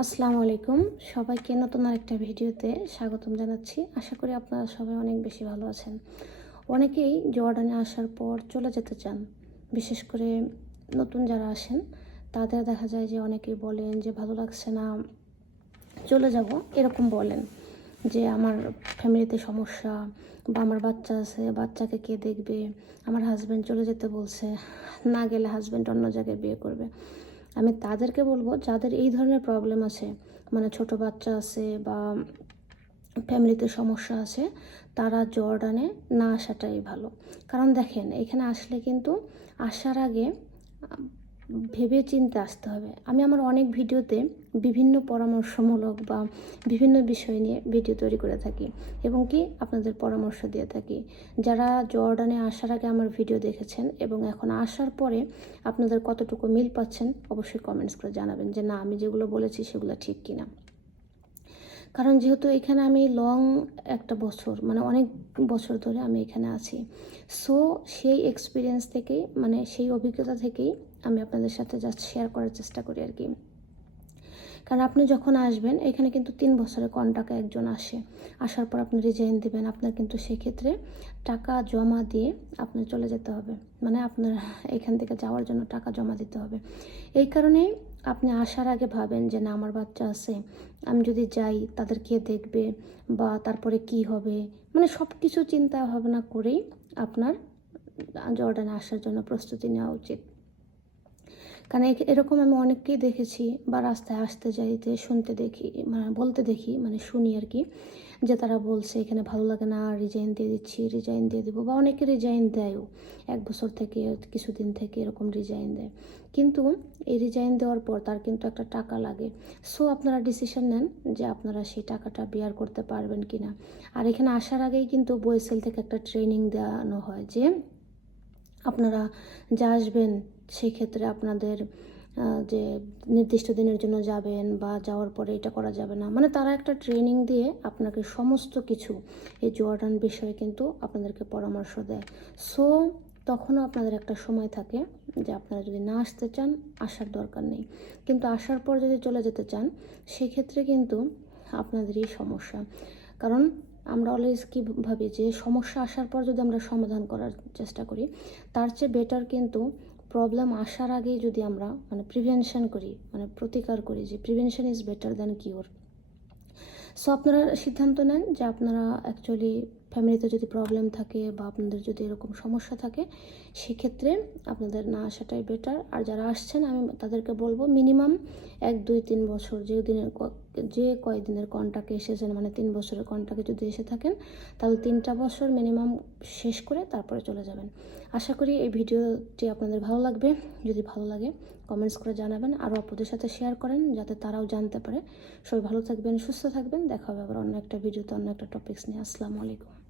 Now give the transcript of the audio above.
আসসালামু আলাইকুম। সবাইকে নতুন আরেকটা ভিডিওতে স্বাগতম জানাচ্ছি। আশা করি আপনারা সবাই অনেক বেশি ভালো আছেন। অনেকেই জর্ডানে আসার পর চলে যেতে চান। বিশেষ করে নতুন যারা আসেন, তাদের দেখা যায় যে অনেকেই বলেন যে, ভালো লাগছে না, চলে যাব। এরকম বলেন যে, আমার ফ্যামিলিতে সমস্যা বা আমার বাচ্চা আছে, বাচ্চাকে কে দেখবে? আমার হাজব্যান্ড চলে যেতে বলছে, না গেলে হাজব্যান্ড অন্য জায়গায় বিয়ে করবে। আমি তাদেরকে বলব, যাদের এই ধরনের প্রবলেম আছে মানে ছোট বাচ্চা আছে বা ফ্যামিলিতে সমস্যা আছে, তারা জর্ডানে না আসাটাই ভালো। কারণ দেখেন, এখানে আসলে কিন্তু আসার আগে ভেবে চিন্তে আসতে হবে। আমি আমার অনেক ভিডিওতে বিভিন্ন পরামর্শমূলক বা বিভিন্ন বিষয় নিয়ে ভিডিও তৈরি করে থাকি এবং কি আপনাদের পরামর্শ দিয়ে থাকি। যারা জর্ডানে আসার আগে আমার ভিডিও দেখেছেন এবং এখন আসার পরে আপনাদের কতটুকু মিল পাচ্ছেন, অবশ্যই কমেন্টস করে জানাবেন যে না, আমি যেগুলো বলেছি সেগুলো ঠিক কিনা। কারণ যেহেতু এখানে আমি লং একটা বছর মানে অনেক বছর ধরে আমি এখানে আছি। সো সেই এক্সপিরিয়েন্স থেকেই মানে সেই অভিজ্ঞতা থেকেই আমি আপনাদের সাথে জাস্ট শেয়ার করার চেষ্টা করি আর কি। কারণ আপনি যখন আসবেন, এখানে কিন্তু তিন বছরের কন্ট্রাক্টে একজন আসে। আসার পর আপনি রিজাইন দেবেন, আপনার কিন্তু সেক্ষেত্রে টাকা জমা দিয়ে আপনার চলে যেতে হবে। মানে আপনার এখান থেকে যাওয়ার জন্য টাকা জমা দিতে হবে। এই কারণেই আপনি আসার আগে ভাবেন যে, না, আমার বাচ্চা আছে, আমি যদি যাই, তাদের কে দেখবে বা তারপরে কি হবে? মানে সব কিছু চিন্তা ভাবনা করেই আপনার জর্ডানে আসার জন্য প্রস্তুতি নেওয়া উচিত। কারণ এরকম আমি অনেককেই দেখেছি বা রাস্তায় আসতে যাইতে, শুনতে দেখি মানে বলতে দেখি মানে শুনি আর কি, যে তারা বলছে এখানে ভালো লাগে না রিজাইন দিয়ে দিচ্ছি রিজাইন দিয়ে দেবো, বা অনেকে রিজাইন দেয়ও। এক বছর থেকে, কিছুদিন থেকে এরকম রিজাইন দেয়। কিন্তু এই রিজাইন দেওয়ার পর তার কিন্তু একটা টাকা লাগে। সো আপনারা ডিসিশন নেন যে আপনারা সেই টাকাটা বিয়ার করতে পারবেন কি না আর এখানে আসার আগেই কিন্তু বইসেল থেকে একটা ট্রেনিং দেওয়ানো হয় যে, আপনারা যা আসবেন সেই ক্ষেত্রে আপনাদের যে নির্দিষ্ট দিনের জন্য যাবেন বা যাওয়ার পরে এটা করা যাবে না। মানে তারা একটা ট্রেনিং দিয়ে আপনাকে সমস্ত কিছু এই জর্ডান বিষয়ে কিন্তু আপনাদেরকে পরামর্শ দেয়। সো, তখনও আপনাদের একটা সময় থাকে যে আপনারা যদি না আসতে চান, আসার দরকার নেই। কিন্তু আসার পর যদি চলে যেতে চান, সেক্ষেত্রে কিন্তু আপনাদেরই সমস্যা। কারণ আমরা অলওয়েজ কি ভাবি যে সমস্যা আসার পর যদি আমরা সমাধান করার চেষ্টা করি, তার চেয়ে বেটার কিন্তু প্রবলেম আসার আগেই যদি আমরা মানে প্রিভেনশন করি মানে প্রতিকার করি যে prevention is better than cure so আপনারা সিদ্ধান্ত নেন যে আপনারা অ্যাকচুয়ালি ফ্যামিলিতে যদি প্রবলেম থাকে বা আপনাদের যদি এরকম সমস্যা থাকে, সেক্ষেত্রে আপনাদের না আসাটাই বেটার আর যারা আসছেন, আমি তাদেরকে বলব মিনিমাম এক, দুই, তিন বছর যে দিনের যে কয়দিনের কন্ট্রাক্টে এসেছেন মানে তিন বছরের কন্ট্রাক্টে যদি এসে থাকেন, তাহলে তিনটা বছর মিনিমাম শেষ করে তারপরে চলে যাবেন। আশা করি এই ভিডিওটি আপনাদের ভালো লাগবে। যদি ভালো লাগে কমেন্টস করে জানাবেন, আরও আপুদের সাথে শেয়ার করেন, যাতে তারাও জানতে পারে। সবাই ভালো থাকবেন, সুস্থ থাকবেন। দেখা হবে আবার অন্য একটা ভিডিওতে অন্য একটা টপিকস নিয়ে। আসসালামু আলাইকুম।